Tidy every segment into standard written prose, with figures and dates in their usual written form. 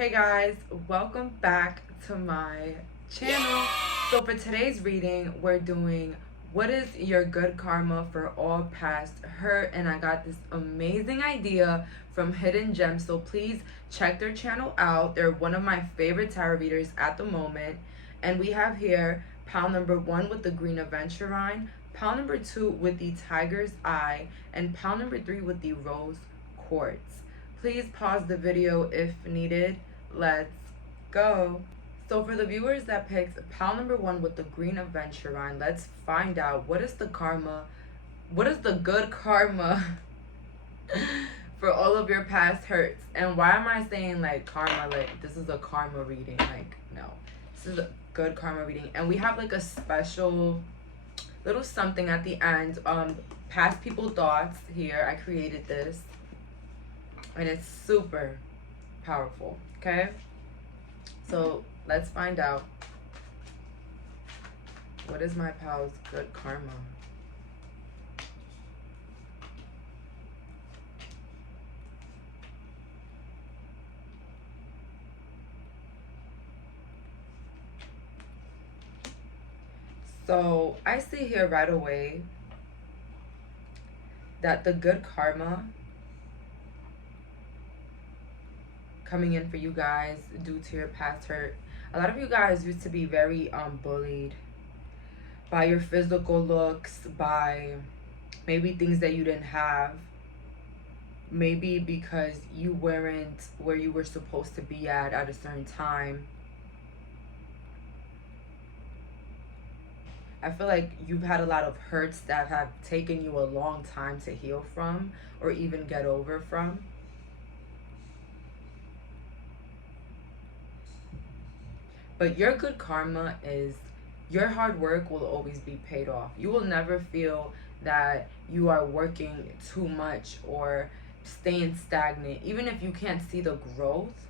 Hey guys, welcome back to my channel. So for today's reading, we're doing what is your good karma for all past hurt, and I got this amazing idea from Hidden Gems, so please check their channel out. They're one of my favorite tarot readers at the moment. And we have here pile number 1 with the green aventurine, pile number 2 with the tiger's eye, and pile number 3 with the rose quartz. Please pause the video if needed. Let's go. So for the viewers that picked pile number 1 with the green aventurine, let's find out what is the karma, what is the good karma for all of your past hurts. And why am I saying like karma, like this is a karma reading? Like, no, this is a good karma reading. And we have like a special little something at the end. Past people thoughts here. I created this and it's super powerful. Okay, so let's find out what is my pal's good karma. So I see here right away that the good karma coming in for you guys due to your past hurt. A lot of you guys used to be very bullied by your physical looks, by maybe things that you didn't have, maybe because you weren't where you were supposed to be at a certain time. I feel like you've had a lot of hurts that have taken you a long time to heal from or even get over from. But your good karma is your hard work will always be paid off. You will never feel that you are working too much or staying stagnant. Even if you can't see the growth,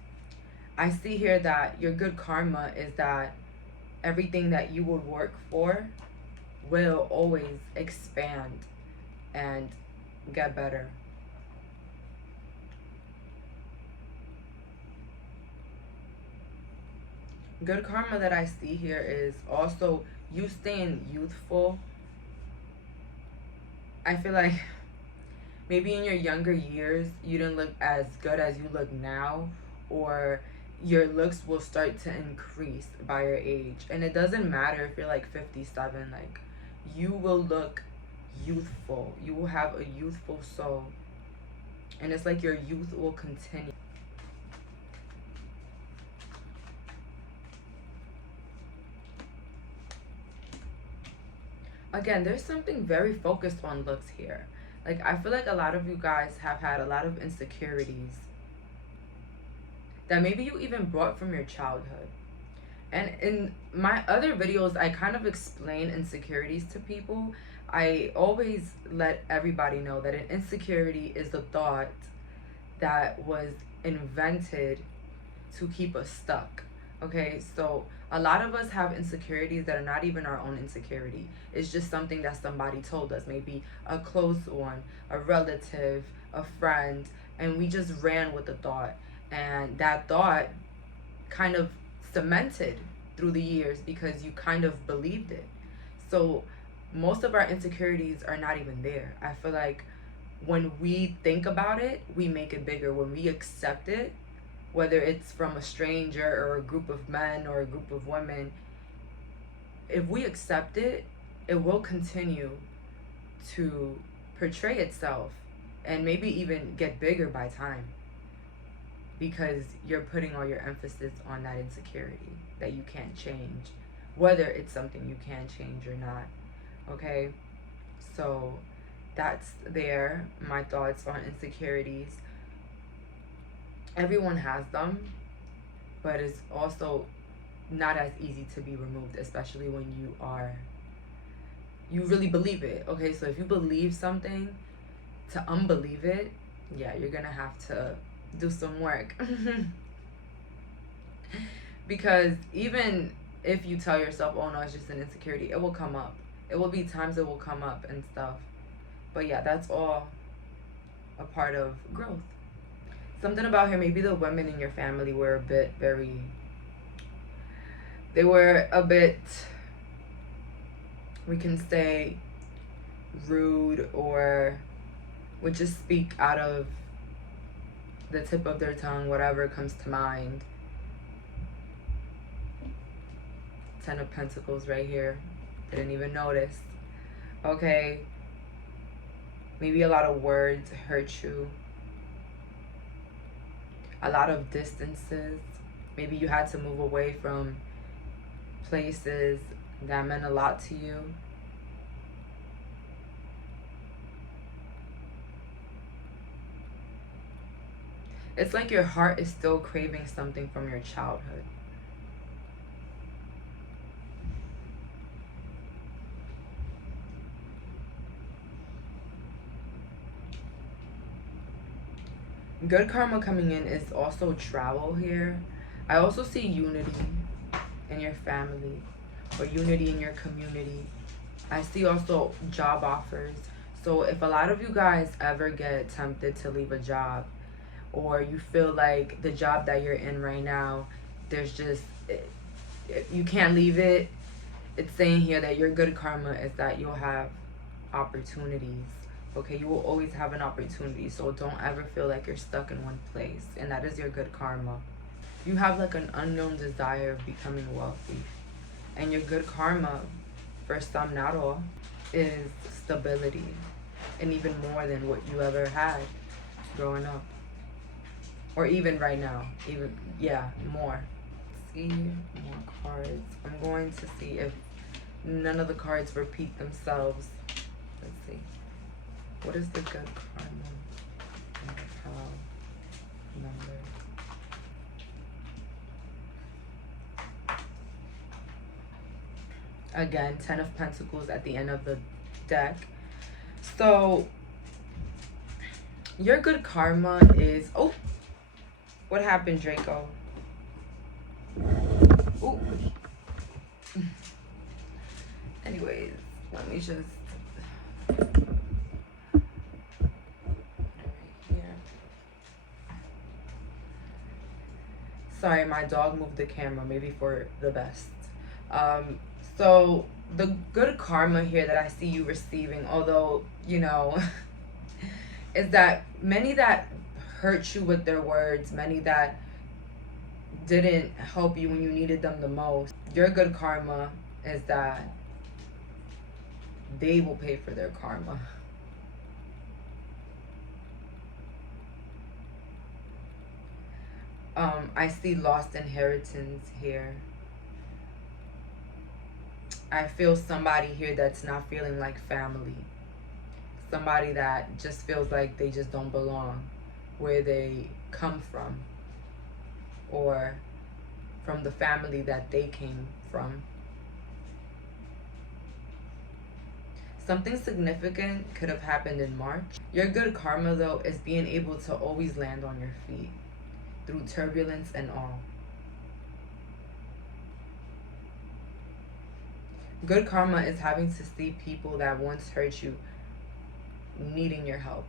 I see here that your good karma is that everything that you would work for will always expand and get better. Good karma that I see here is also you staying youthful. I feel like maybe in your younger years you didn't look as good as you look now, or your looks will start to increase by your age. And it doesn't matter if you're like 57, like you will look youthful. You will have a youthful soul. And it's like your youth will continue. Again, there's something very focused on looks here. Like, I feel like a lot of you guys have had a lot of insecurities that maybe you even brought from your childhood. And in my other videos, I kind of explain insecurities to people. I always let everybody know that an insecurity is the thought that was invented to keep us stuck. Okay, so a lot of us have insecurities that are not even our own insecurity. It's just something that somebody told us, maybe a close one, a relative, a friend, and we just ran with the thought. And that thought kind of cemented through the years because you kind of believed it. So most of our insecurities are not even there. I feel like when we think about it, we make it bigger. When we accept it, whether it's from a stranger or a group of men or a group of women, if we accept it, it will continue to portray itself and maybe even get bigger by time, because you're putting all your emphasis on that insecurity that you can't change, whether it's something you can change or not. Okay, so that's there, my thoughts on insecurities. Everyone has them, but it's also not as easy to be removed, especially when you really believe it. Okay, so if you believe something, to unbelieve it, yeah, you're gonna have to do some work. Because even if you tell yourself, oh no, it's just an insecurity, it will come up. It will be times it will come up and stuff. But yeah, that's all a part of growth. Something about here, maybe the women in your family were a bit they were a bit, we can say, rude, or would just speak out of the tip of their tongue, whatever comes to mind. 10 of Pentacles right here. Didn't even notice. Okay. Maybe a lot of words hurt you. A lot of distances. Maybe you had to move away from places that meant a lot to you. It's like your heart is still craving something from your childhood. Good karma coming in is also travel here. I also see unity in your family or unity in your community. I see also job offers. So if a lot of you guys ever get tempted to leave a job, or you feel like the job that you're in right now, there's just, you can't leave it, it's saying here that your good karma is that you'll have opportunities. Okay, you will always have an opportunity, so don't ever feel like you're stuck in one place, and that is your good karma. You have like an unknown desire of becoming wealthy, and your good karma, for some, not all, is stability, and even more than what you ever had growing up, or even right now, even, yeah, more. See more cards. I'm going to see if none of the cards repeat themselves. Let's see. What is the good karma? Number. Again, 10 of Pentacles at the end of the deck. So your good karma is, oh, what happened, Draco? Oh. Anyways, let me just, sorry, my dog moved the camera, maybe for the best. So the good karma here that I see you receiving, although, you know, is that many that hurt you with their words, many that didn't help you when you needed them the most, your good karma is that they will pay for their karma. I see lost inheritance here. I feel somebody here that's not feeling like family. Somebody that just feels like they just don't belong where they come from, or from the family that they came from. Something significant could have happened in March. Your good karma, though, is being able to always land on your feet through turbulence and all. Good karma is having to see people that once hurt you needing your help.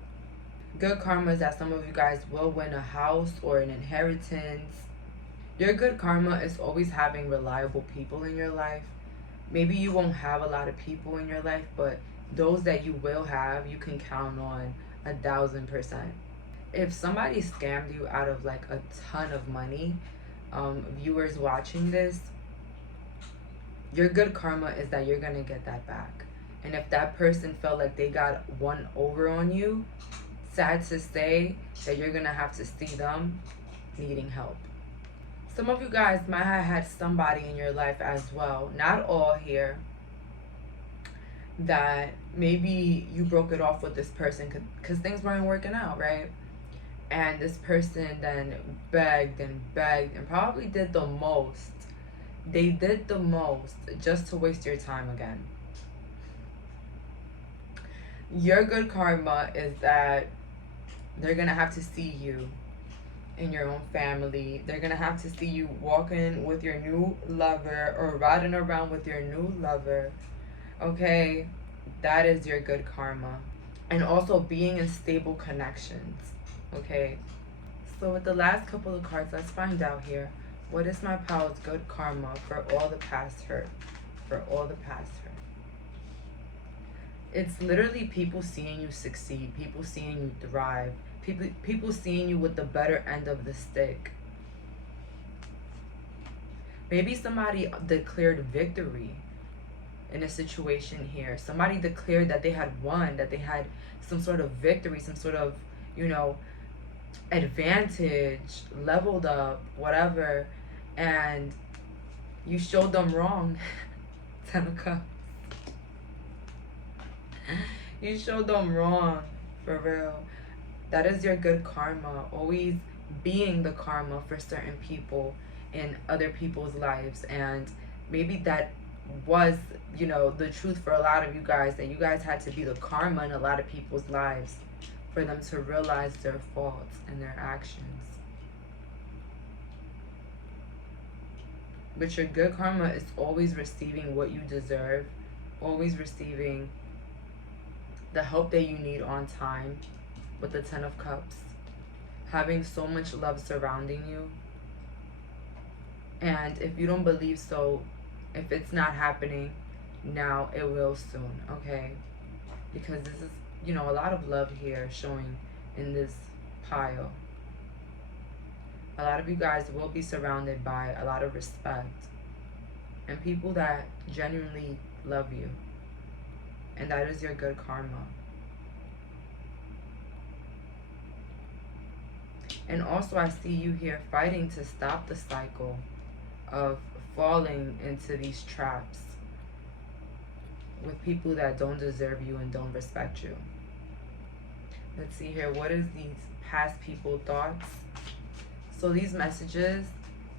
Good karma is that some of you guys will win a house or an inheritance. Your good karma is always having reliable people in your life. Maybe you won't have a lot of people in your life, but those that you will have, you can count on 1,000%. If somebody scammed you out of like a ton of money, viewers watching this, your good karma is that you're gonna get that back. And if that person felt like they got one over on you, sad to say that you're gonna have to see them needing help. Some of you guys might have had somebody in your life as well, not all here, that maybe you broke it off with this person because things weren't working out, right? And this person then begged and begged and probably did the most. They did the most just to waste your time again. Your good karma is that they're gonna have to see you in your own family. They're gonna have to see you walking with your new lover or riding around with your new lover. Okay, that is your good karma. And also being in stable connections. Okay, So with the last couple of cards, let's find out here. What is my pal's good karma for all the past hurt? For all the past hurt. It's literally people seeing you succeed, people seeing you thrive, people seeing you with the better end of the stick. Maybe somebody declared victory in a situation here. Somebody declared that they had won, that they had some sort of victory, some sort of, you know, advantage, leveled up, whatever, and you showed them wrong. 10 of Cups. You showed them wrong, for real. That is your good karma. Always being the karma for certain people in other people's lives. And maybe that was, you know, the truth for a lot of you guys, that you guys had to be the karma in a lot of people's lives for them to realize their faults and their actions. But your good karma is always receiving what you deserve, always receiving the help that you need on time with the 10 of Cups. Having so much love surrounding you. And if you don't believe so, if it's not happening now, it will soon, okay? Because this is, you know, a lot of love here showing in this pile. A lot of you guys will be surrounded by a lot of respect and people that genuinely love you. And that is your good karma. And also I see you here fighting to stop the cycle of falling into these traps with people that don't deserve you and don't respect you. Let's see here. What is these past people thoughts? So these messages,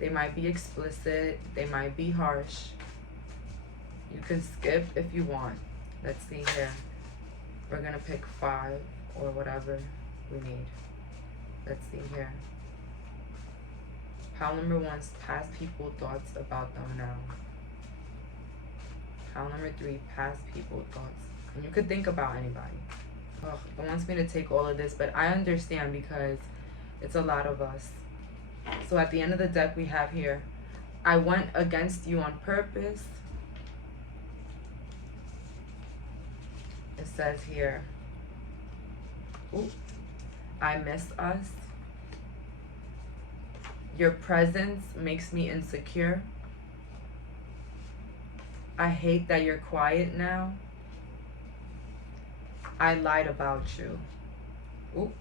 they might be explicit. They might be harsh. You can skip if you want. Let's see here. We're going to pick 5 or whatever we need. Let's see here. Pile number 1's past people thoughts about them now. Pile number 3, past people thoughts. And you could think about anybody. Ugh, it wants me to take all of this, but I understand because it's a lot of us. So at the end of the deck we have here, I went against you on purpose. It says here, ooh, I miss us. Your presence makes me insecure. I hate that you're quiet now. I lied about you. Ooh,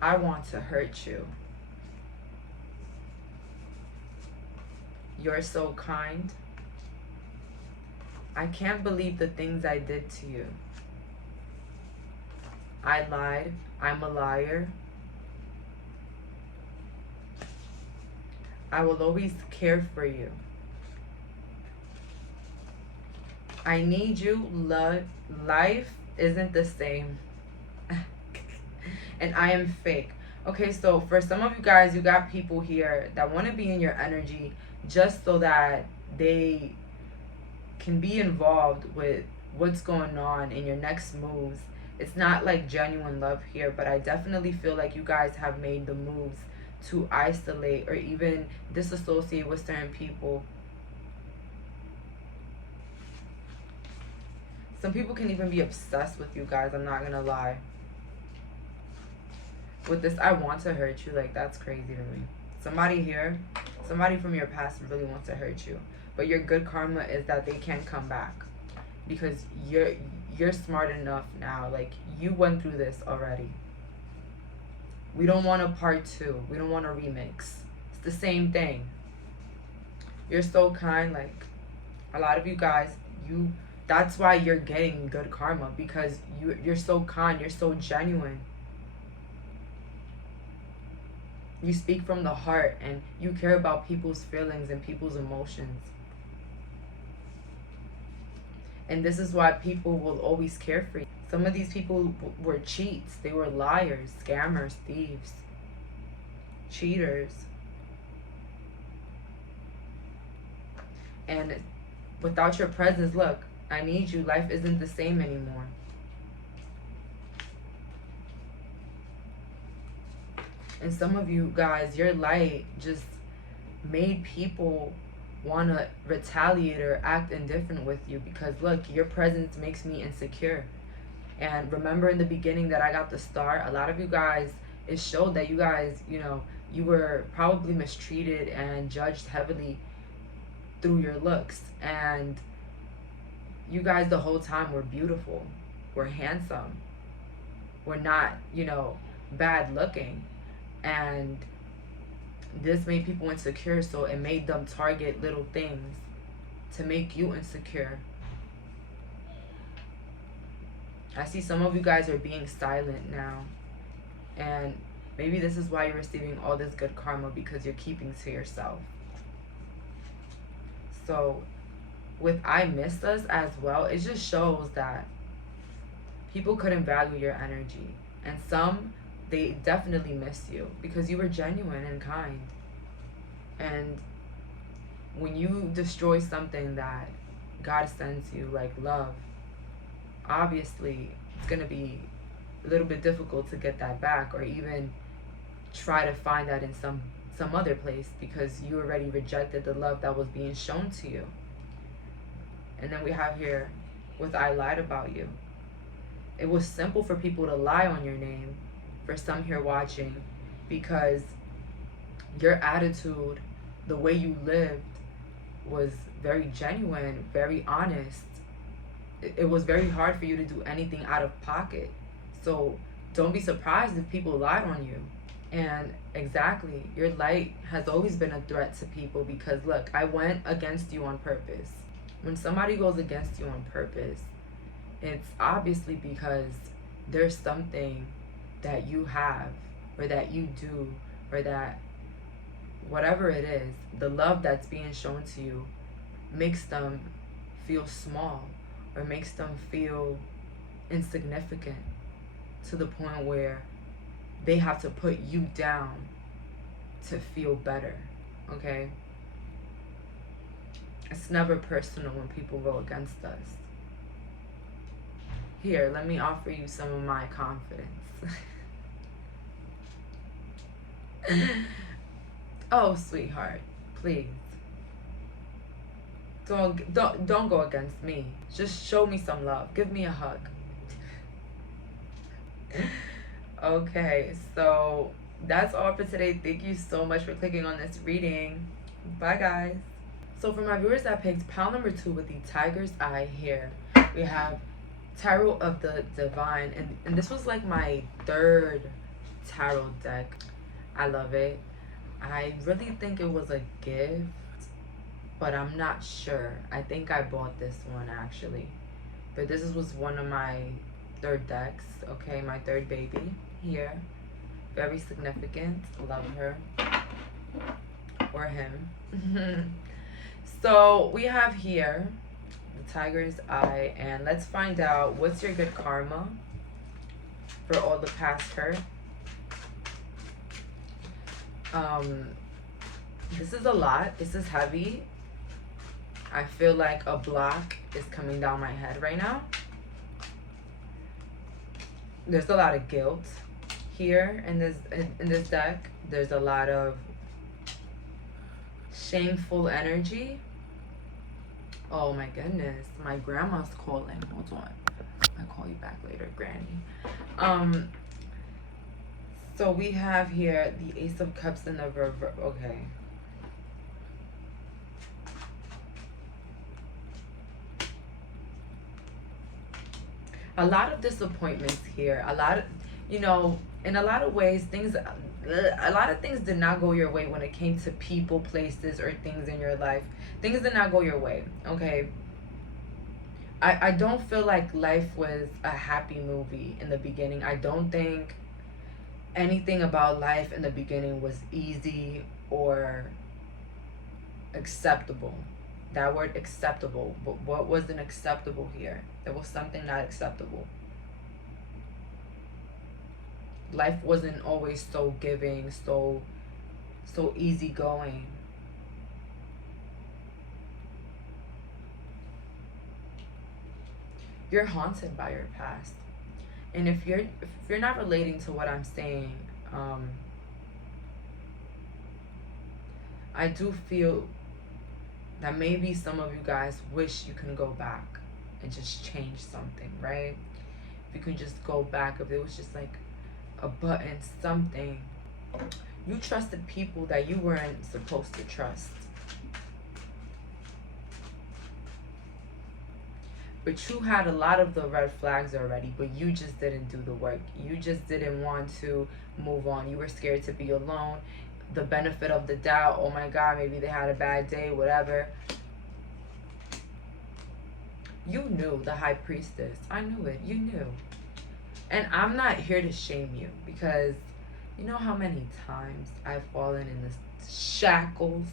I want to hurt you. You're so kind. I can't believe the things I did to you. I lied. I'm a liar. I will always care for you. I need you. Life isn't the same. And I am fake. Okay, so for some of you guys, you got people here that want to be in your energy just so that they can be involved with what's going on in your next moves. It's not like genuine love here, but I definitely feel like you guys have made the moves to isolate or even disassociate with certain people. Some people can even be obsessed with you guys, I'm not gonna lie. With this, I want to hurt you, like that's crazy to me. Somebody here, somebody from your past really wants to hurt you. But your good karma is that they can't come back. Because you're smart enough now, like you went through this already. We don't want a part 2. We don't want a remix. It's the same thing. You're so kind, like a lot of you guys, that's why you're getting good karma, because you're so kind, you're so genuine. You speak from the heart and you care about people's feelings and people's emotions. And this is why people will always care for you. Some of these people were cheats. They were liars, scammers, thieves, cheaters. And without your presence, look, I need you. Life isn't the same anymore. And some of you guys, your light just made people want to retaliate or act indifferent with you, because look, your presence makes me insecure. And remember in the beginning that I got the star, a lot of you guys, it showed that you guys, you were probably mistreated and judged heavily through your looks. And you guys the whole time were beautiful, were handsome, were not, bad looking. And this made people insecure, so it made them target little things to make you insecure. I see some of you guys are being silent now, and maybe this is why you're receiving all this good karma, because you're keeping to yourself. So with I missed us as well, it just shows that people couldn't value your energy, and some, they definitely miss you because you were genuine and kind. And when you destroy something that God sends you, like love, obviously it's going to be a little bit difficult to get that back, or even try to find that in some other place, because you already rejected the love that was being shown to you. And then we have here with I lied about you. It was simple for people to lie on your name, for some here watching, because your attitude, the way you lived, was very genuine, very honest. It was very hard for you to do anything out of pocket. So don't be surprised if people lied on you. And exactly, your light has always been a threat to people, because look, I went against you on purpose. When somebody goes against you on purpose, it's obviously because there's something that you have, or that you do, or that whatever it is, the love that's being shown to you makes them feel small, or makes them feel insignificant, to the point where they have to put you down to feel better. Okay? It's never personal when people go against us. Here, let me offer you some of my confidence. Oh, sweetheart, please. Don't go against me. Just show me some love. Give me a hug. Okay, so that's all for today. Thank you so much for clicking on this reading. Bye, guys. So for my viewers that picked pile number 2 with the tiger's eye here, we have Tarot of the Divine, and this was like my 3rd tarot deck. I love it. I really think it was a gift, but I'm not sure. I think I bought this one actually, but this was one of my 3rd decks. Okay, my 3rd baby here. Very significant. Love her, or him. So we have here the tiger's eye, and let's find out what's your good karma for all the past hurt. This is a lot. This is heavy. I feel like a block is coming down my head right now. There's a lot of guilt here in this deck. There's a lot of shameful energy. Oh my goodness, my grandma's calling. Hold on, I'll call you back later, Granny. So we have here the Ace of Cups in the reverse. Okay. A lot of disappointments here. A lot of, in a lot of ways, a lot of things did not go your way when it came to people, places, or things in your life. Things did not go your way, okay? I don't feel like life was a happy movie in the beginning. I don't think anything about life in the beginning was easy or acceptable. That word acceptable, but what wasn't acceptable here? There was something not acceptable. Life wasn't always so giving, so easygoing. You're haunted by your past. And if you're not relating to what I'm saying, I do feel that maybe some of you guys wish you can go back and just change something, right? If you can just go back, if it was just like a button, something. You trusted people that you weren't supposed to trust. But you had a lot of the red flags already, but you just didn't do the work. You just didn't want to move on. You were scared to be alone. The benefit of the doubt, oh my God, maybe they had a bad day, whatever. You knew, the high priestess. I knew it. You knew. And I'm not here to shame you, because you know how many times I've fallen in the shackles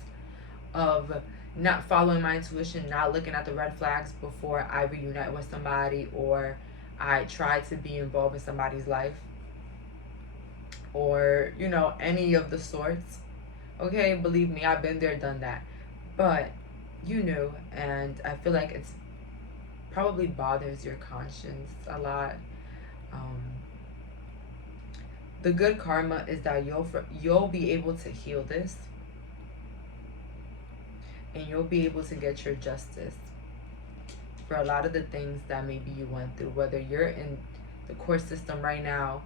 of not following my intuition, not looking at the red flags before I reunite with somebody, or I try to be involved in somebody's life, or, you know, any of the sorts. Okay, believe me, I've been there, done that. But you knew, and I feel like it's probably bothers your conscience a lot. The good karma is that you'll be able to heal this, and you'll be able to get your justice for a lot of the things that maybe you went through, whether you're in the court system right now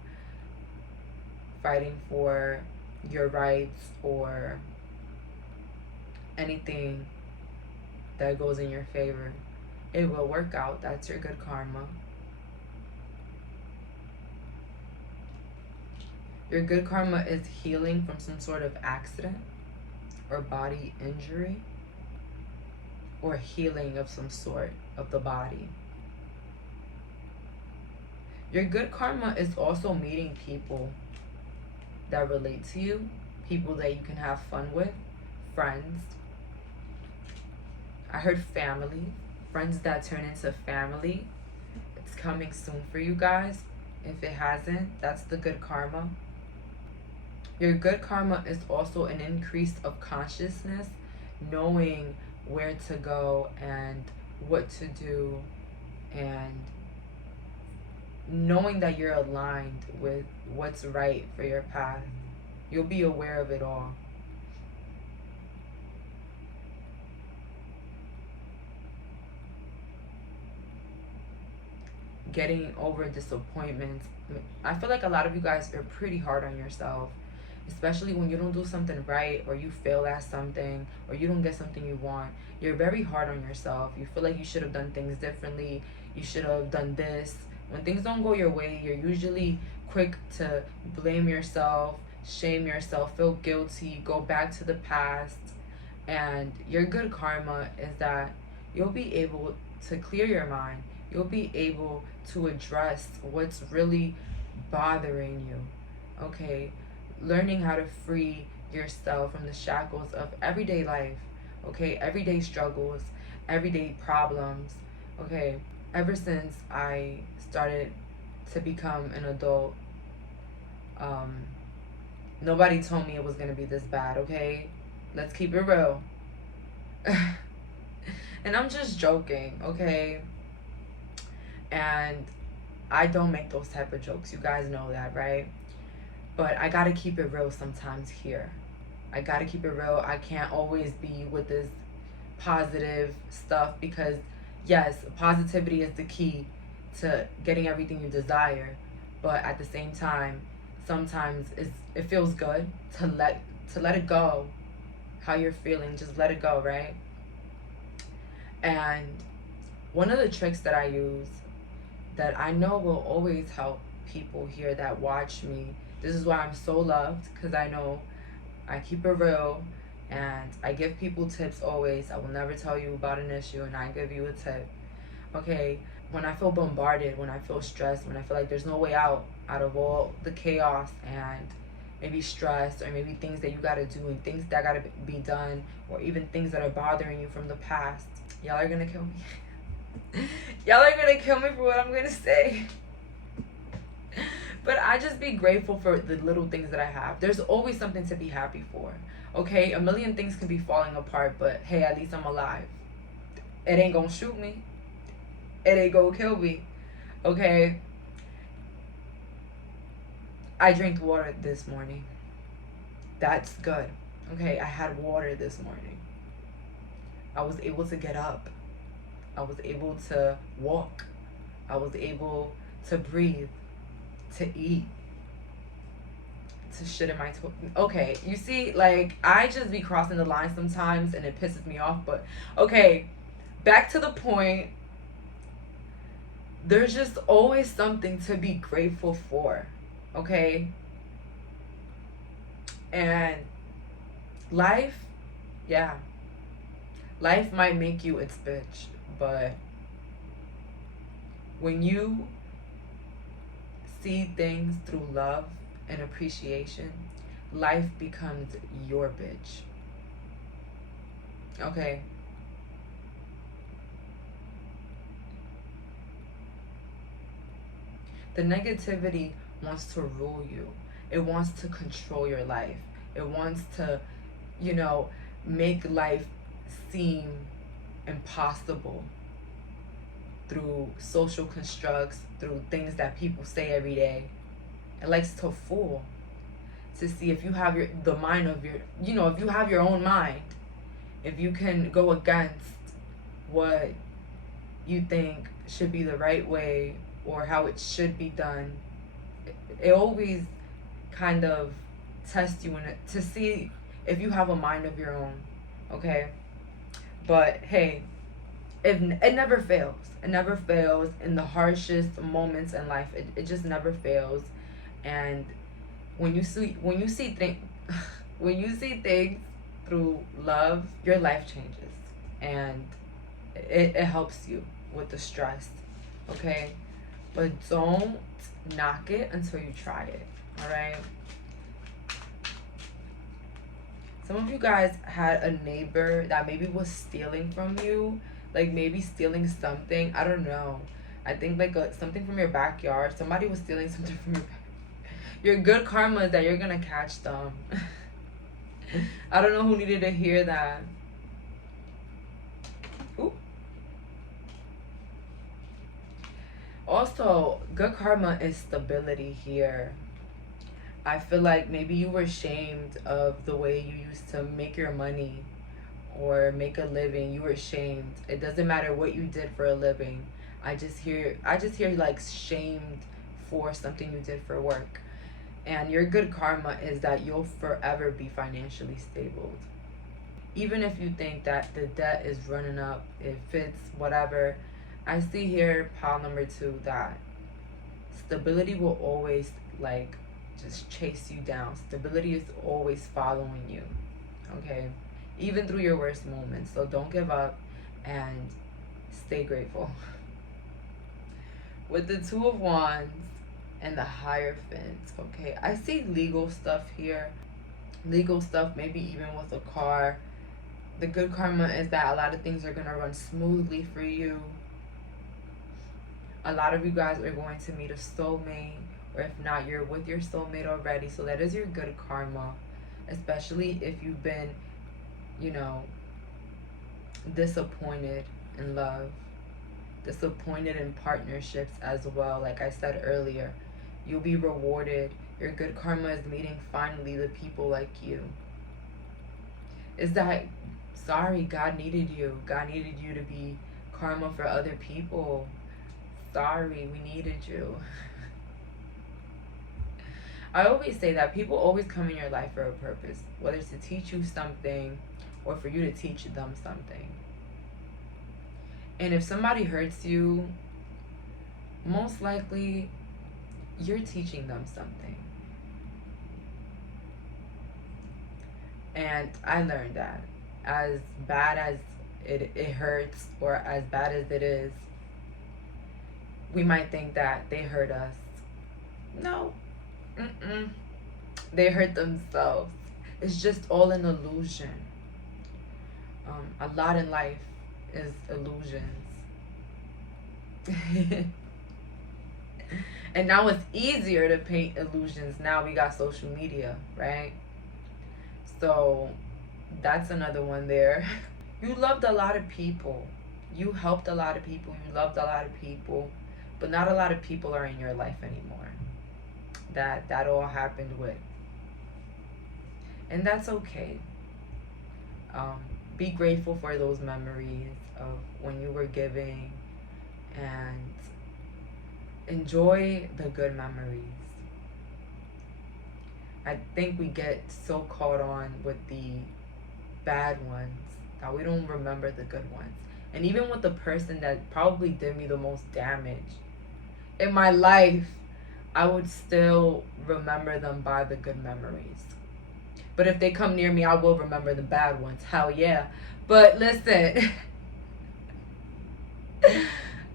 fighting for your rights or anything that goes in your favor. It will work out. That's your good karma. Your good karma is healing from some sort of accident or body injury, or healing of some sort of the body. Your good karma is also meeting people that relate to you, people that you can have fun with, friends. I heard family, friends that turn into family. It's coming soon for you guys. If it hasn't, that's the good karma. Your good karma is also an increase of consciousness, knowing where to go and what to do, and knowing that you're aligned with what's right for your path. You'll be aware of it all. Getting over disappointments. I feel like a lot of you guys are pretty hard on yourself, especially when you don't do something right, or you fail at something, or you don't get something you want. You're very hard on yourself. You feel like you should have done things differently. You should have done this. When things don't go your way, you're usually quick to blame yourself, shame yourself, feel guilty, go back to the past. And your good karma is that you'll be able to clear your mind. You'll be able to address what's really bothering you. Okay? Learning how to free yourself from the shackles of everyday life. Okay? Everyday struggles, everyday problems. Okay? Ever since I started to become an adult, nobody told me it was gonna be this bad, okay? Let's keep it real. And I'm just joking, okay? And I don't make those type of jokes. You guys know that, right? But I gotta keep it real sometimes here. I gotta keep it real. I can't always be with this positive stuff, because yes, positivity is the key to getting everything you desire. But at the same time, sometimes it feels good to let it go. How you're feeling, just let it go, right? And one of the tricks that I use that I know will always help people here that watch me, this is why I'm so loved, because I know I keep it real and I give people tips always. I will never tell you about an issue and I give you a tip. Okay, when I feel bombarded, when I feel stressed, when I feel like there's no way out of all the chaos and maybe stress, or maybe things that you gotta do and things that gotta be done, or even things that are bothering you from the past, y'all are gonna kill me. Y'all are gonna kill me for what I'm gonna say. But I just be grateful for the little things that I have. There's always something to be happy for. Okay, a million things can be falling apart, but hey, at least I'm alive. It ain't gonna shoot me. It ain't gonna kill me. Okay? I drank water this morning. That's good. Okay, I had water this morning. I was able to get up. I was able to walk. I was able to breathe, to eat, to shit in my okay, you see, like, I just be crossing the line sometimes and it pisses me off. But okay, back to the point. There's just always something to be grateful for, okay? And life, yeah, life might make you its bitch, but when you see things through love and appreciation, life becomes your bitch. Okay? The negativity wants to rule you. It wants to control your life. It wants to, you know, make life seem impossible through social constructs, through things that people say every day. It likes to fool, to see if you have the mind of your, you know, if you have your own mind, if you can go against what you think should be the right way or how it should be done. It always kind of tests you in it to see if you have a mind of your own, okay? But hey, it never fails. It never fails in the harshest moments in life. It just never fails. And when you see things when you see things through love, your life changes, and it helps you with the stress, okay? But don't knock it until you try it, all right? Some of you guys had a neighbor that maybe was stealing from you, like maybe stealing something. I don't know. I think like something from your backyard. Somebody was stealing something from your backyard. Your good karma is that you're gonna catch them. I don't know who needed to hear that. Ooh. Also, good karma is stability here. I feel like maybe you were shamed of the way you used to make your money or make a living. You were shamed. It doesn't matter what you did for a living. I just hear like shamed for something you did for work. And your good karma is that you'll forever be financially stable. Even if you think that the debt is running up, it fits, whatever. I see here, pile number 2, that stability will always, like, just chase you down. Stability is always following you, okay? Even through your worst moments. So don't give up and stay grateful. With the 2 of Wands and the Hierophant, okay? I see legal stuff here. Legal stuff, maybe even with a car. The good karma is that a lot of things are going to run smoothly for you. A lot of you guys are going to meet a soulmate, or if not, you're with your soulmate already. So that is your good karma, especially if you've been, you know, disappointed in love, disappointed in partnerships as well. Like I said earlier, you'll be rewarded. Your good karma is meeting finally the people like you. Is that, sorry, God needed you. God needed you to be karma for other people. Sorry, we needed you. I always say that people always come in your life for a purpose, whether it's to teach you something or for you to teach them something. And if somebody hurts you, most likely you're teaching them something. And I learned that as bad as it hurts, or as bad as it is, we might think that they hurt us. No. They hurt themselves. It's just all an illusion. A lot in life is illusions. And now it's easier to paint illusions. Now we got social media, right? So that's another one there. You loved a lot of people. You helped a lot of people. You loved a lot of people. But not a lot of people are in your life anymore. That all happened with. And that's okay. Be grateful for those memories of when you were giving, and enjoy the good memories. I think we get so caught on with the bad ones that we don't remember the good ones. And even with the person that probably did me the most damage in my life, I would still remember them by the good memories. But if they come near me, I will remember the bad ones. Hell yeah. But listen,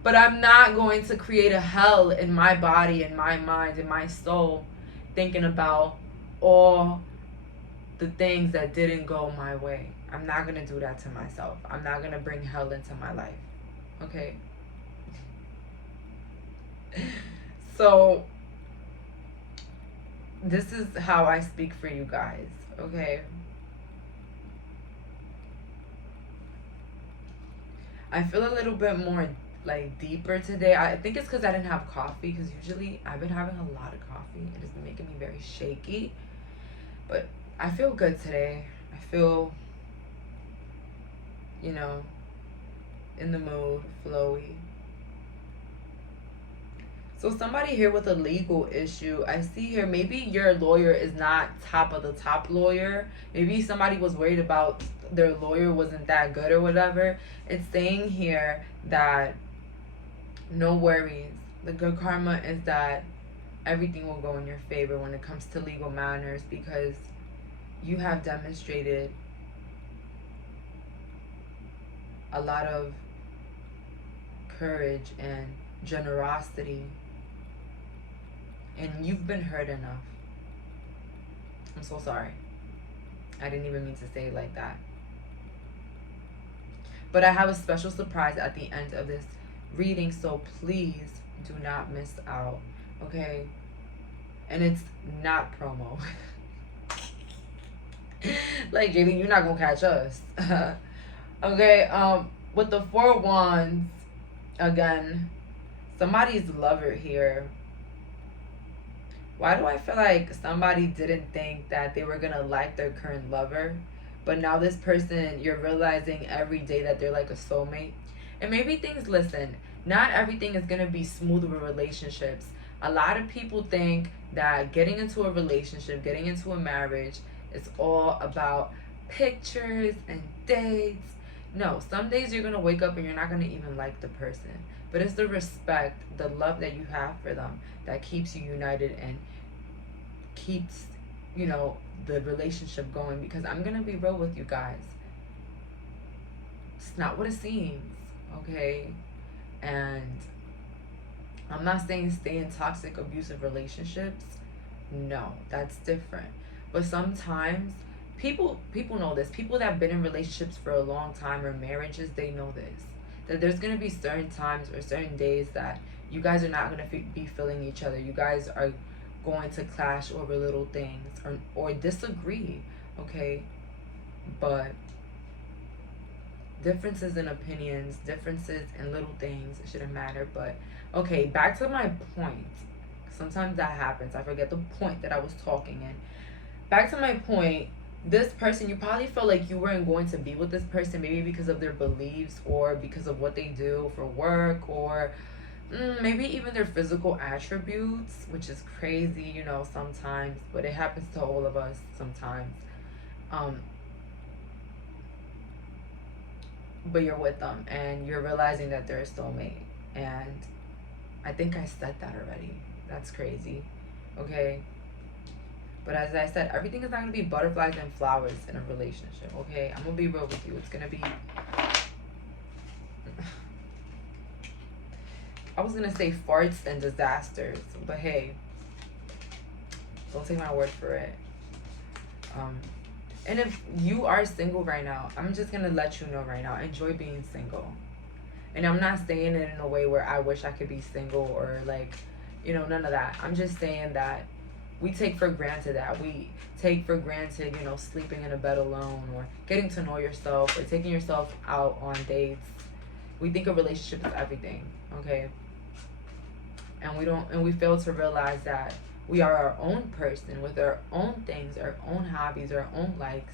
but I'm not going to create a hell in my body, in my mind, in my soul, thinking about all the things that didn't go my way. I'm not going to do that to myself. I'm not going to bring hell into my life. Okay? So, this is how I speak for you guys. Okay? I feel a little bit more like deeper today. I think it's because I didn't have coffee, because usually I've been having a lot of coffee. It has been making me very shaky. But I feel good today. I feel, you know, in the mood, flowy. So somebody here with a legal issue, I see here, maybe your lawyer is not top of the top lawyer. Maybe somebody was worried about their lawyer wasn't that good or whatever. It's saying here that no worries. The good karma is that everything will go in your favor when it comes to legal matters, because you have demonstrated a lot of courage and generosity, and you've been hurt enough. I'm so sorry. I didn't even mean to say it like that. But I have a special surprise at the end of this reading, so please do not miss out, okay? And it's not promo. Like, Jayleen, you're not gonna catch us. Okay, with the Four of Wands, again, somebody's lover here. Why do I feel like somebody didn't think that they were gonna like their current lover, but now this person, you're realizing every day that they're like a soulmate? And maybe things, listen, not everything is gonna be smooth with relationships. A lot of people think that getting into a relationship, getting into a marriage, is all about pictures and dates. No, some days you're gonna wake up and you're not gonna even like the person. But it's the respect, the love that you have for them that keeps you united and keeps, you know, the relationship going. Because I'm gonna be real with you guys, it's not what it seems, okay? And I'm not saying stay in toxic, abusive relationships. No, that's different. But sometimes people know this. People that have been in relationships for a long time, or marriages, they know this. That there's going to be certain times or certain days that you guys are not going to be feeling each other. You guys are going to clash over little things, or disagree, okay? But differences in opinions, differences in little things, it shouldn't matter. But, okay, back to my point. Sometimes that happens. I forget the point that I was talking in. Back to my point. This person, you probably felt like you weren't going to be with this person, maybe because of their beliefs, or because of what they do for work, or maybe even their physical attributes, which is crazy, you know, sometimes, but it happens to all of us sometimes. But you're with them and you're realizing that they're a soulmate. And I think I said that already. That's crazy. Okay. But as I said, everything is not going to be butterflies and flowers in a relationship, okay? I'm going to be real with you. It's going to be... I was going to say farts and disasters, but hey, don't take my word for it. And if you are single right now, I'm just going to let you know right now, enjoy being single. And I'm not saying it in a way where I wish I could be single, or like, you know, none of that. I'm just saying that we take for granted that. We take for granted, you know, sleeping in a bed alone, or getting to know yourself, or taking yourself out on dates. We think a relationship is everything, okay? And we fail to realize that we are our own person with our own things, our own hobbies, our own likes,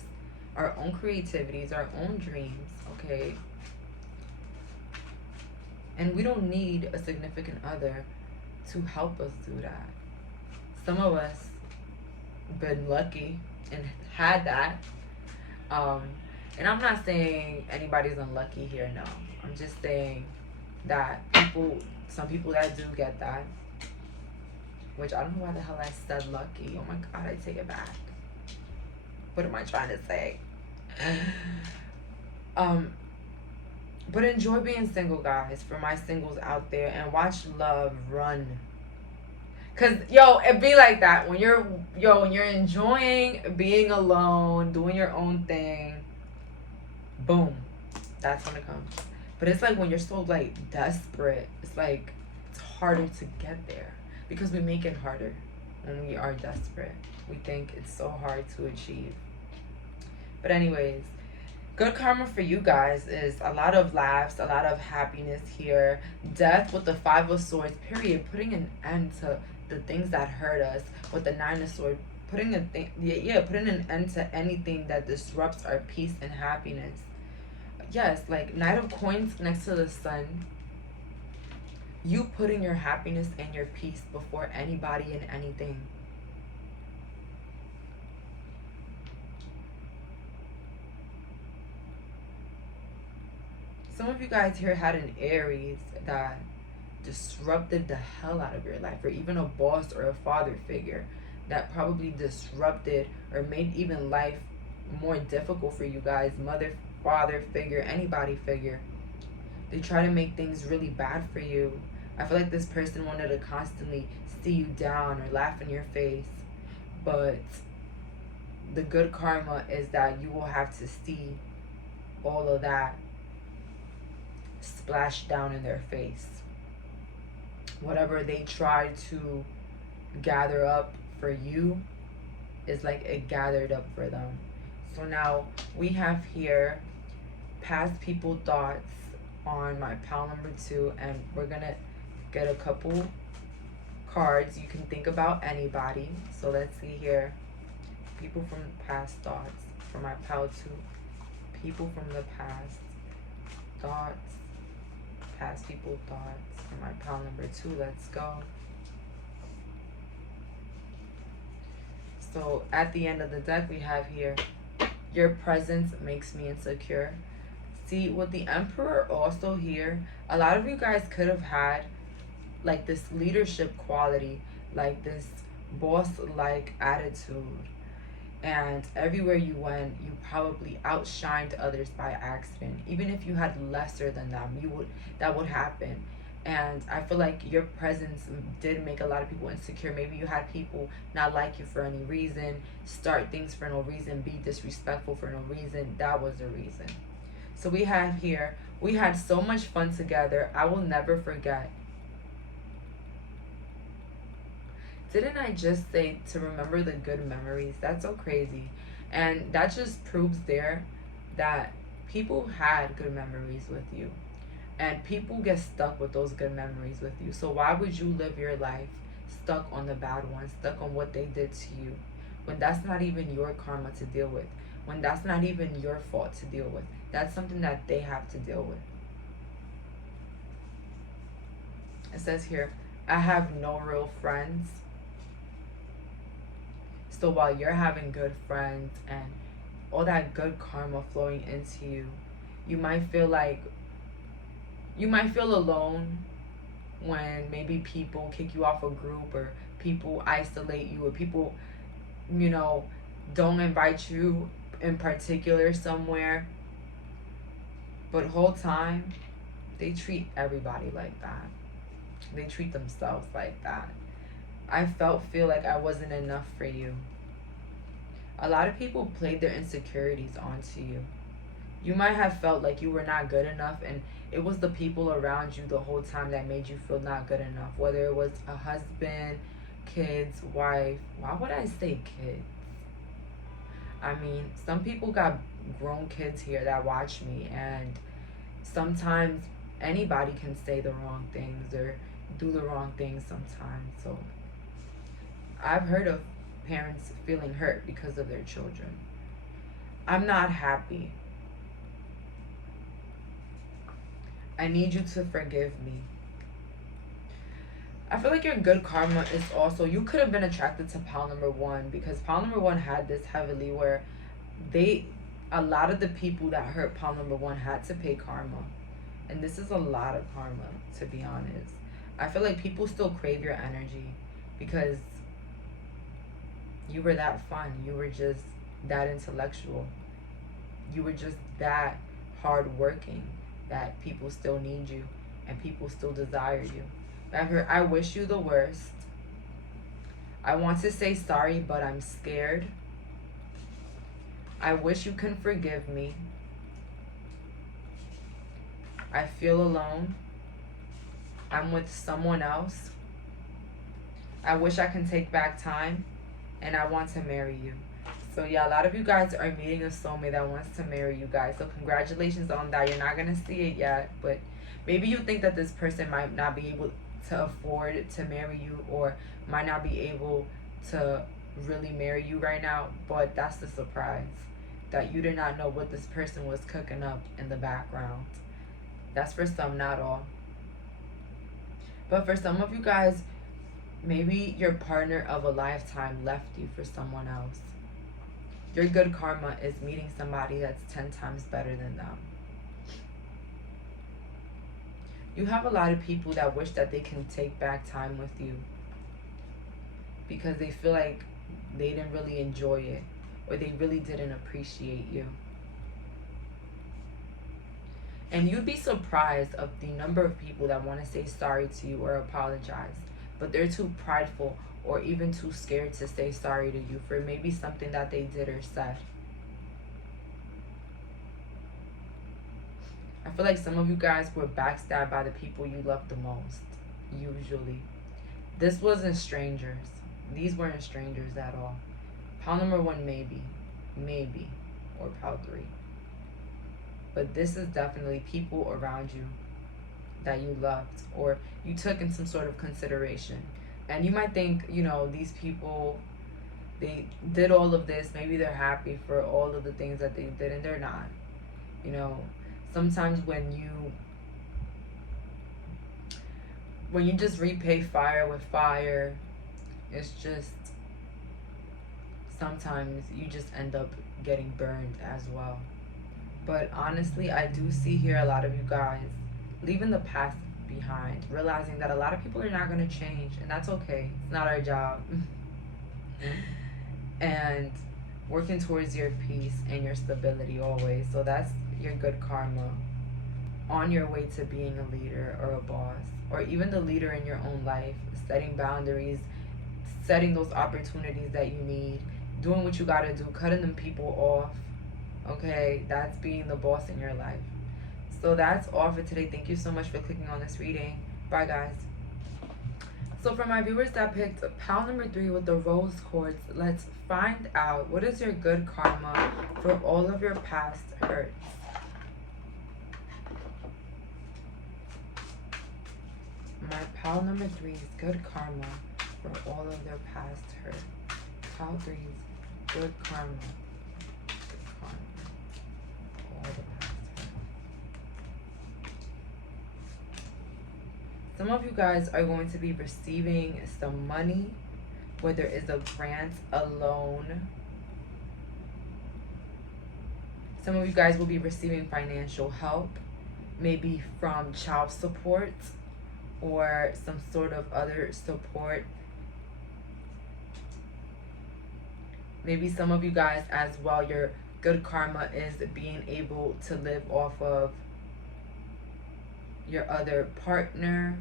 our own creativities, our own dreams, okay? And we don't need a significant other to help us do that. Some of us been lucky and had that. Um, and I'm not saying anybody's unlucky here, no. I'm just saying that some people that do get that, which I don't know why the hell I said lucky. Oh my god, I take it back. What am I trying to say? But enjoy being single, guys, for my singles out there, and watch love run. Cause it be like that when you're enjoying being alone, doing your own thing. Boom, that's when it comes. But it's like when you're so like desperate, it's like it's harder to get there because we make it harder when we are desperate. We think it's so hard to achieve. But anyways, good karma for you guys is a lot of laughs, a lot of happiness here. Death with the Five of Swords, period. Putting an end to the things that hurt us. With the Nine of Swords, putting an end to anything that disrupts our peace and happiness. Yes, like Knight of Coins next to the Sun. You putting your happiness and your peace before anybody and anything. Some of you guys here had an Aries that disrupted the hell out of your life, or even a boss or a father figure that probably disrupted or made even life more difficult for you guys. Mother, father figure, anybody figure. They try to make things really bad for you. I feel like this person wanted to constantly see you down or laugh in your face. But the good karma is that you will have to see all of that splash down in their face. Whatever they try to gather up for you is like it gathered up for them. So now we have here past people thoughts on my pile number 2, and we're gonna get a couple cards. You can think about anybody. So let's see here. People from past thoughts for my pile 2. People from the past thoughts. Past people thoughts for my pile number 2. Let's go. So at the end of the deck we have here, your presence makes me insecure. See, with the Emperor also here, a lot of you guys could have had like this leadership quality, like this boss-like attitude. And everywhere you went, you probably outshined others by accident. Even if you had lesser than them, that would happen. And I feel like your presence did make a lot of people insecure. Maybe you had people not like you for any reason, start things for no reason, be disrespectful for no reason. That was the reason. So we have here, we had so much fun together. I will never forget. Didn't I just say to remember the good memories? That's so crazy. And that just proves there that people had good memories with you. And people get stuck with those good memories with you. So why would you live your life stuck on the bad ones, stuck on what they did to you, when that's not even your karma to deal with, when that's not even your fault to deal with? That's something that they have to deal with. It says here, I have no real friends. So while you're having good friends and all that good karma flowing into you, you might feel alone when maybe people kick you off a group, or people isolate you, or people, don't invite you in particular somewhere. But whole time, they treat everybody like that. They treat themselves like that. I feel like I wasn't enough for you. A lot of people played their insecurities onto you. You might have felt like you were not good enough, and it was the people around you the whole time that made you feel not good enough. Whether it was a husband, kids, wife. Why would I say kids? I mean, some people got grown kids here that watch me, and sometimes anybody can say the wrong things or do the wrong things sometimes. So I've heard of parents feeling hurt because of their children. I'm not happy. I need you to forgive me. I feel like your good karma is also, you could have been attracted to pile number one, because pile number one had this heavily where they, a lot of the people that hurt pile number one had to pay karma. And this is a lot of karma, to be honest. I feel like people still crave your energy because you were that fun. You were just that intellectual. You were just that hardworking that people still need you and people still desire you. I wish you the worst. I want to say sorry, but I'm scared. I wish you can forgive me. I feel alone. I'm with someone else. I wish I can take back time. And I want to marry you. So yeah, a lot of you guys are meeting a soulmate that wants to marry you guys. So congratulations on that. You're not going to see it yet. But maybe you think that this person might not be able to afford to marry you, or might not be able to really marry you right now. But that's the surprise. That you did not know what this person was cooking up in the background. That's for some, not all. But for some of you guys, maybe your partner of a lifetime left you for someone else. Your good karma is meeting somebody that's 10 times better than them. You have a lot of people that wish that they can take back time with you because they feel like they didn't really enjoy it, or they really didn't appreciate you. And you'd be surprised of the number of people that want to say sorry to you or apologize, but they're too prideful or even too scared to say sorry to you for maybe something that they did or said. I feel like some of you guys were backstabbed by the people you love the most, usually. This wasn't strangers. These weren't strangers at all. Pile number one, maybe, or pile three. But this is definitely people around you that you loved or you took in some sort of consideration. And you might think, you know, these people, they did all of this. Maybe they're happy for all of the things that they did, and they're not. You know, sometimes when you just repay fire with fire, it's just, sometimes you just end up getting burned as well. But honestly, I do see here a lot of you guys leaving the past behind, realizing that a lot of people are not going to change, and that's okay. It's not our job. And working towards your peace and your stability always. So that's your good karma on your way to being a leader or a boss, or even the leader in your own life, setting boundaries, setting those opportunities that you need, doing what you got to do, cutting them people off. Okay, that's being the boss in your life. So that's all for today. Thank you so much for clicking on this reading. Bye, guys. So for my viewers that picked pile number 3 with the rose quartz, let's find out what is your good karma for all of your past hurts. My pile number 3 is good karma for all of their past hurt. Pile 3 is good karma. Good karma. All the past hurt. Some of you guys are going to be receiving some money, whether it's a grant, a loan. Some of you guys will be receiving financial help, maybe from child support or some sort of other support. Maybe some of you guys as well, your good karma is being able to live off of your other partner.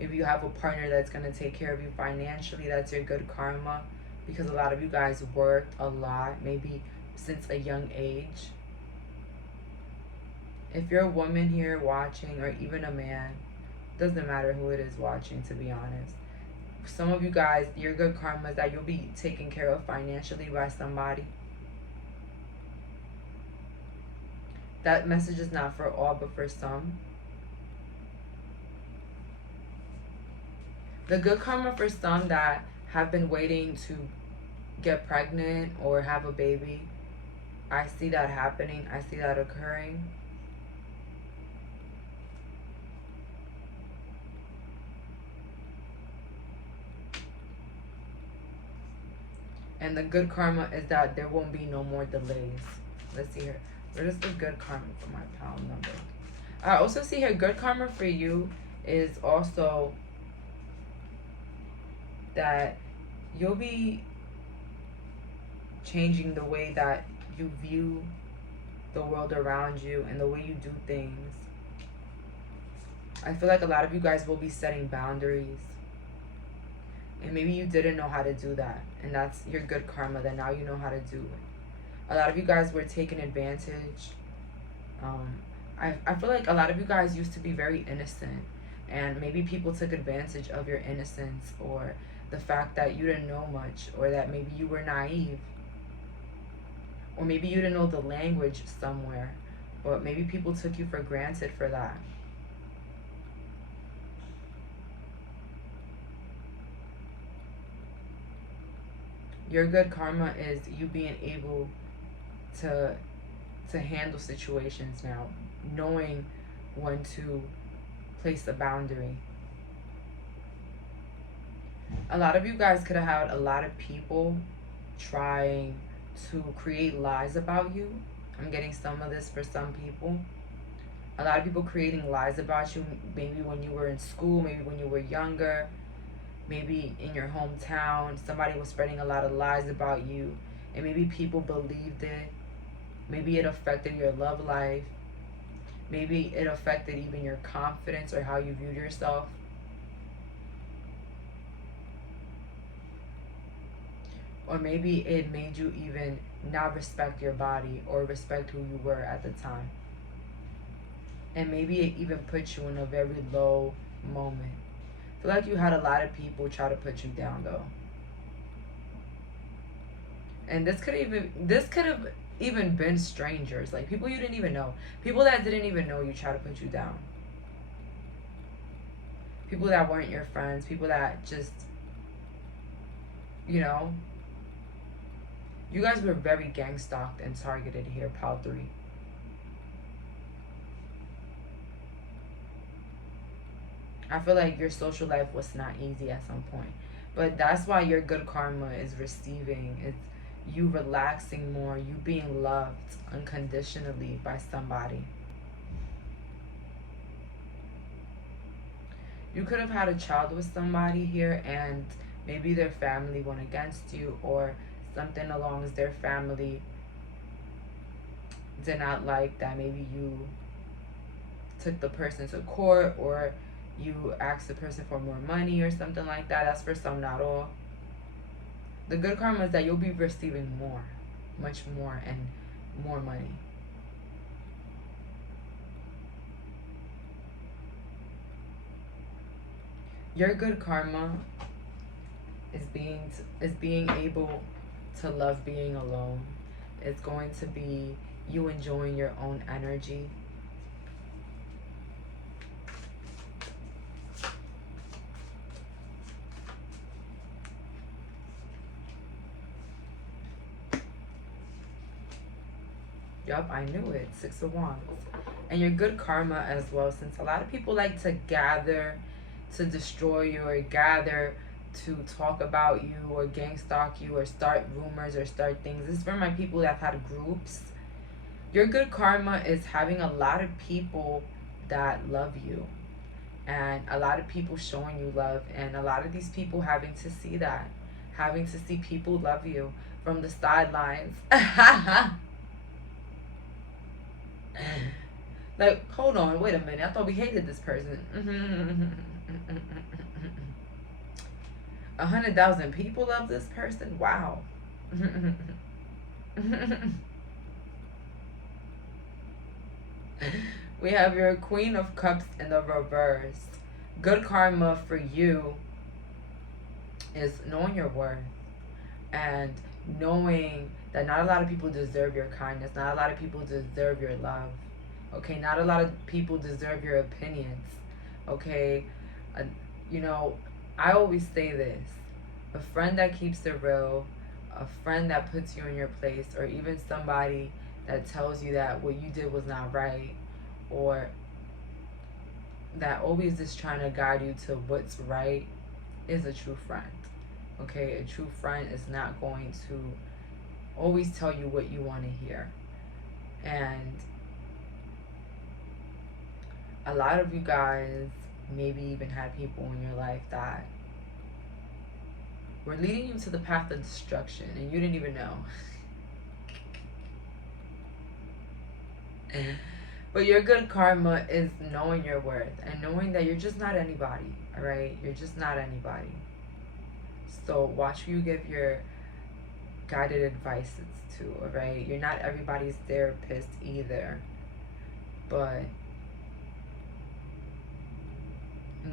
Maybe you have a partner that's going to take care of you financially. That's your good karma, because a lot of you guys worked a lot, maybe since a young age. If you're a woman here watching, or even a man, doesn't matter who it is watching, to be honest. Some of you guys, your good karma is that you'll be taken care of financially by somebody. That message is not for all, but for some. The good karma for some that have been waiting to get pregnant or have a baby. I see that happening. I see that occurring. And the good karma is that there won't be no more delays. Let's see here. Where is the good karma for my pound number? I also see here good karma for you is also that you'll be changing the way that you view the world around you and the way you do things. I feel like a lot of you guys will be setting boundaries. And maybe you didn't know how to do that. And that's your good karma, that now you know how to do it. A lot of you guys were taken advantage. I feel like a lot of you guys used to be very innocent. And maybe people took advantage of your innocence, or the fact that you didn't know much, or that maybe you were naive. Or maybe you didn't know the language somewhere. But maybe people took you for granted for that. Your good karma is you being able to handle situations now, knowing when to place a boundary. A lot of you guys could have had a lot of people trying to create lies about you. I'm getting some of this for some people. A lot of people creating lies about you, maybe when you were in school, maybe when you were younger, maybe in your hometown. Somebody was spreading a lot of lies about you, and maybe people believed it. Maybe it affected your love life. Maybe it affected even your confidence or how you viewed yourself. Or maybe it made you even not respect your body or respect who you were at the time. And maybe it even put you in a very low moment. I feel like you had a lot of people try to put you down though. And this could have even been strangers, like people you didn't even know. People that didn't even know you try to put you down. People that weren't your friends, people that just, you know, you guys were very gang stalked and targeted here, Pile 3. I feel like your social life was not easy at some point. But that's why your good karma is receiving. It's you relaxing more, you being loved unconditionally by somebody. You could have had a child with somebody here, and maybe their family went against you, or something along their family did not like that. Maybe you took the person to court, or you asked the person for more money or something like that. That's for some, not all. The good karma is that you'll be receiving more, much more, and more money. Your good karma is being able to love being alone. It's going to be you enjoying your own energy. Yup, I knew it. 6 of Wands. And your good karma as well, since a lot of people like to gather to destroy you, or gather to talk about you, or gang stalk you, or start rumors, or start things. This is for my people that have had groups. Your good karma is having a lot of people that love you, and a lot of people showing you love, and a lot of these people having to see that, having to see people love you from the sidelines. Like, hold on, wait a minute, I thought we hated this person. 100,000 people love this person? Wow. We have your Queen of Cups in the reverse. Good karma for you is knowing your worth, and knowing that not a lot of people deserve your kindness. Not a lot of people deserve your love. Okay, not a lot of people deserve your opinions. Okay, you know, I always say this: a friend that keeps it real, a friend that puts you in your place, or even somebody that tells you that what you did was not right, or that always is trying to guide you to what's right, is a true friend. Okay, a true friend is not going to always tell you what you want to hear. And a lot of you guys maybe even had people in your life that were leading you to the path of destruction and you didn't even know. But your good karma is knowing your worth and knowing that you're just not anybody, all right? You're just not anybody. So watch who you give your guided advices to, all right? You're not everybody's therapist either. But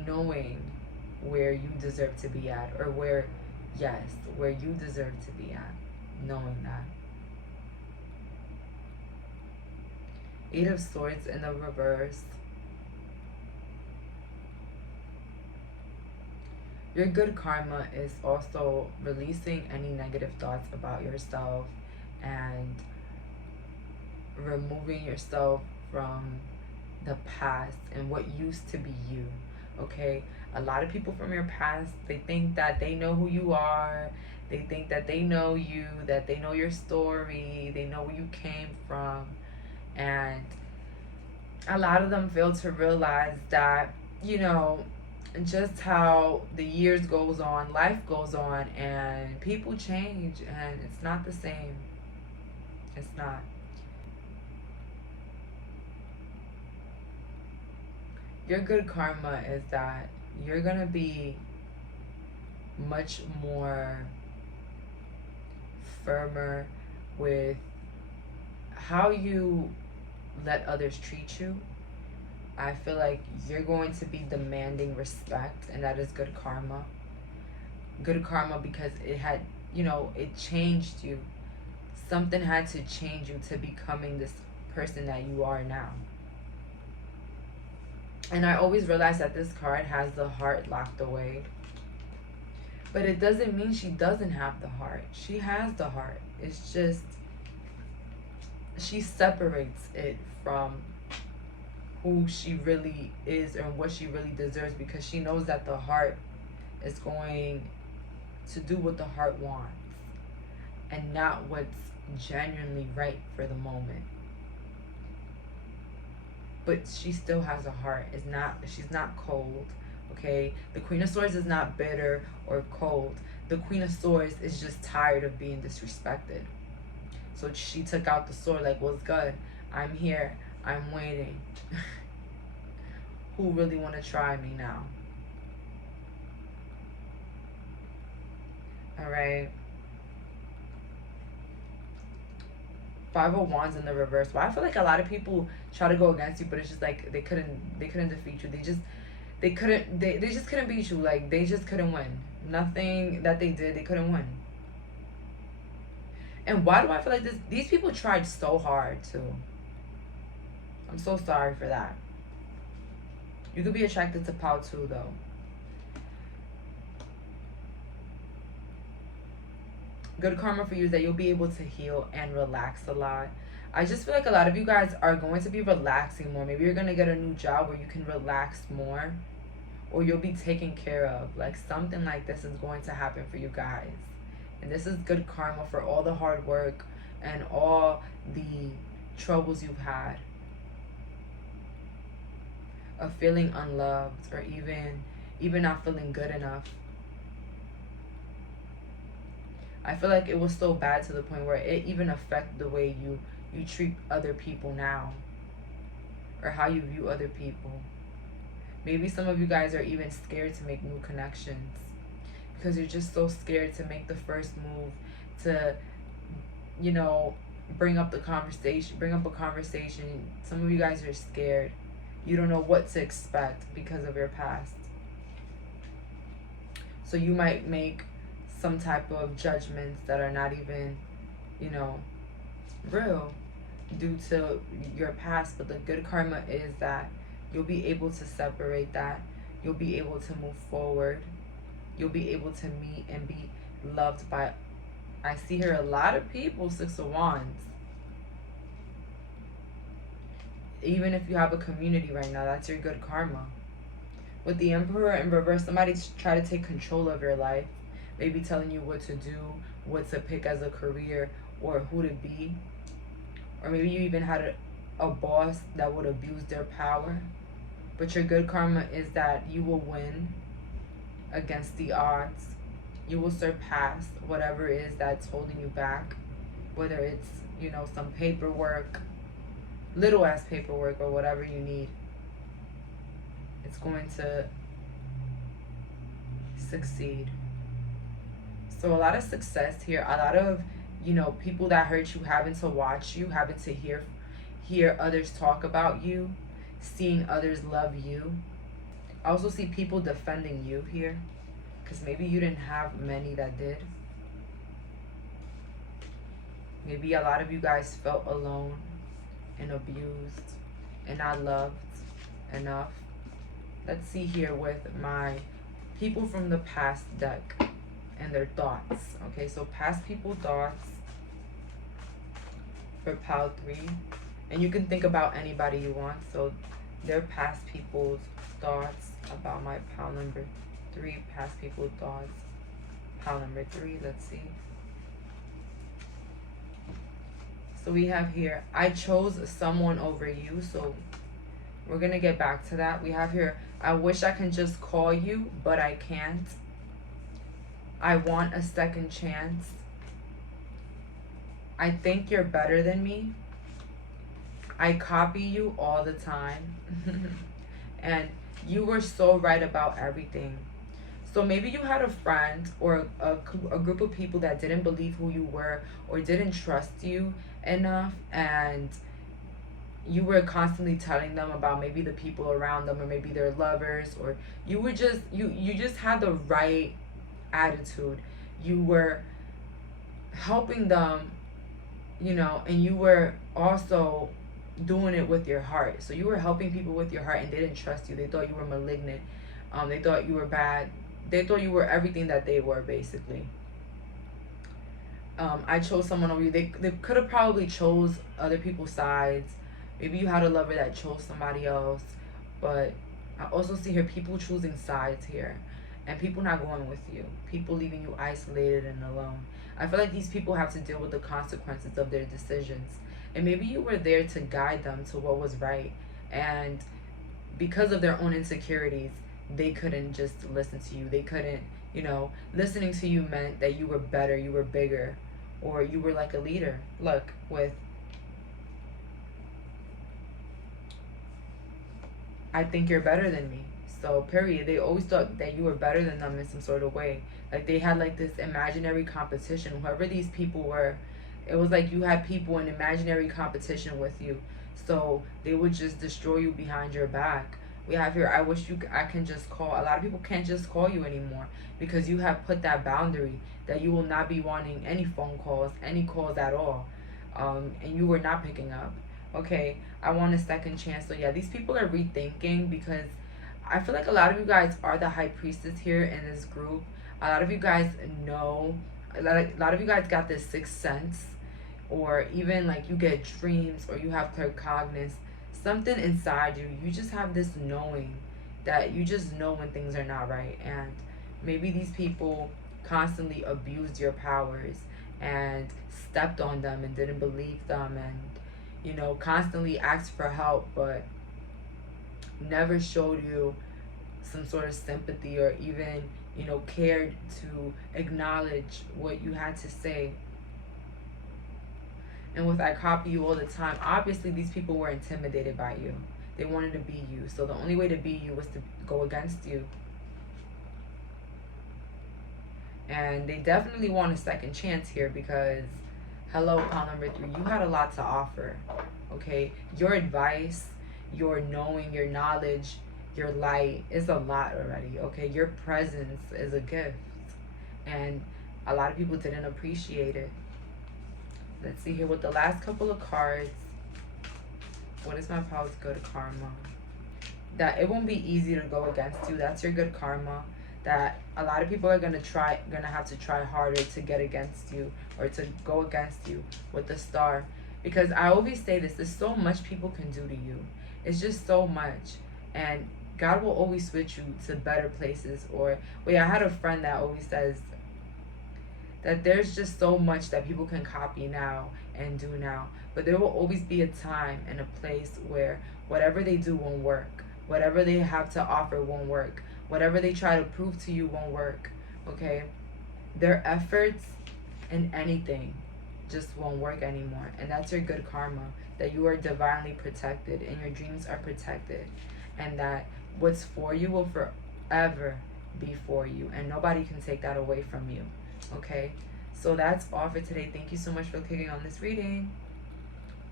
knowing where you deserve to be at, or where you deserve to be at, knowing that. 8 of Swords in the reverse. Your good karma is also releasing any negative thoughts about yourself and removing yourself from the past and what used to be you. Okay, a lot of people from your past, they think that they know who you are, they think that they know you, that they know your story, they know where you came from, and a lot of them fail to realize that, you know, just how the years goes on, life goes on, and people change, and it's not the same. It's not. Your good karma is that you're going to be much more firmer with how you let others treat you. I feel like you're going to be demanding respect, and that is good karma. Good karma because it had, you know, it changed you. Something had to change you to becoming this person that you are now. And I always realize that this card has the heart locked away. But it doesn't mean she doesn't have the heart. She has the heart. It's just she separates it from who she really is and what she really deserves, because she knows that the heart is going to do what the heart wants and not what's genuinely right for the moment. But she still has a heart. She's not cold, okay? The Queen of Swords is not bitter or cold. The Queen of Swords is just tired of being disrespected. So she took out the sword like, what's good? I'm here. I'm waiting. Who really want to try me now? All right. 5 of Wands in the reverse. Well, I feel like a lot of people try to go against you, but it's just like they couldn't defeat you. They just couldn't beat you. Like, they just couldn't win. Nothing that they did, they couldn't win. And why do I feel like this? These people tried so hard too. I'm so sorry for that. You could be attracted to Pao too, though. Good karma for you is that you'll be able to heal and relax a lot. I just feel like a lot of you guys are going to be relaxing more. Maybe you're going to get a new job where you can relax more, or you'll be taken care of. Like, something like this is going to happen for you guys. And this is good karma for all the hard work and all the troubles you've had of feeling unloved, or even not feeling good enough. I feel like it was so bad to the point where it even affected the way you treat other people now, or how you view other people. Maybe some of you guys are even scared to make new connections because you're just so scared to make the first move, to, you know, bring up a conversation. Some of you guys are scared. You don't know what to expect because of your past. So you might make some type of judgments that are not even, you know, real due to your past. But the good karma is that you'll be able to separate that. You'll be able to move forward. You'll be able to meet and be loved by I see here a lot of people, Six of Wands. Even if you have a community right now, that's your good karma. With the Emperor in reverse, somebody's trying to take control of your life. Maybe telling you what to do, what to pick as a career, or who to be. Or maybe you even had a boss that would abuse their power. But your good karma is that you will win against the odds. You will surpass whatever it is that's holding you back. Whether it's, you know, some paperwork, little ass paperwork, or whatever you need. It's going to succeed. So a lot of success here. A lot of, you know, people that hurt you having to watch you, having to hear others talk about you, seeing others love you. I also see people defending you here, because maybe you didn't have many that did. Maybe a lot of you guys felt alone and abused and not loved enough. Let's see here with my people from the past deck and their thoughts. Okay, so past people thoughts for pile 3. And you can think about anybody you want. So their past people's thoughts about my pile number 3. Past people thoughts. Pile number 3. Let's see. So we have here, I chose someone over you. So we're going to get back to that. We have here, I wish I can just call you, but I can't. I want a second chance. I think you're better than me. I copy you all the time. And you were so right about everything. So maybe you had a friend or a group of people that didn't believe who you were or didn't trust you enough, and you were constantly telling them about maybe the people around them or maybe their lovers, or you were just you just had the right attitude. You were helping them, you know, and you were also doing it with your heart. So you were helping people with your heart, and they didn't trust you. They thought you were malignant. They thought you were bad. They thought you were everything that they were, basically. I chose someone over you. They could have probably chose other people's sides. Maybe you had a lover that chose somebody else. But I also see here people choosing sides here. And people not going with you. People leaving you isolated and alone. I feel like these people have to deal with the consequences of their decisions. And maybe you were there to guide them to what was right. And because of their own insecurities, they couldn't just listen to you. They couldn't, you know, listening to you meant that you were better, you were bigger, or you were like a leader. Look, with I think you're better than me. So, period. They always thought that you were better than them in some sort of way. Like, they had, like, this imaginary competition. Whoever these people were, it was like you had people in imaginary competition with you. So, they would just destroy you behind your back. We have here, I can just call. A lot of people can't just call you anymore because you have put that boundary that you will not be wanting any phone calls, any calls at all. And you were not picking up. Okay, I want a second chance. So, yeah, these people are rethinking, because I feel like a lot of you guys are the high priestess here in this group. A lot of you guys know, a lot of you guys got this sixth sense, or even like you get dreams, or you have claircognizance. Something inside you, you just have this knowing that you just know when things are not right. And maybe these people constantly abused your powers and stepped on them and didn't believe them, and, you know, constantly asked for help, but never showed you some sort of sympathy or even, you know, cared to acknowledge what you had to say. And with I copy you all the time, obviously these people were intimidated by you. They wanted to be you. So the only way to be you was to go against you. And they definitely want a second chance here, because, hello, pile number 3, you had a lot to offer. Okay? Your advice, your knowing, your knowledge, your light is a lot already. Okay? Your presence is a gift. And a lot of people didn't appreciate it. Let's see here with the last couple of cards. What is my pile's good karma? That it won't be easy to go against you. That's your good karma. that a lot of people are gonna have to try harder to get against you, or to go against you with the star. Because I always say this, there's so much people can do to you. It's just so much. And God will always switch you to better places. Or wait, I had a friend that always says that there's just so much that people can copy now and do now, but there will always be a time and a place where whatever they do won't work, whatever they have to offer won't work, whatever they try to prove to you won't work. Okay, their efforts in anything just won't work anymore. And that's your good karma, that you are divinely protected and your dreams are protected, and that what's for you will forever be for you, and nobody can take that away from you. Okay, so that's all for today. Thank you so much for clicking on this reading.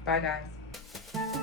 Bye, guys.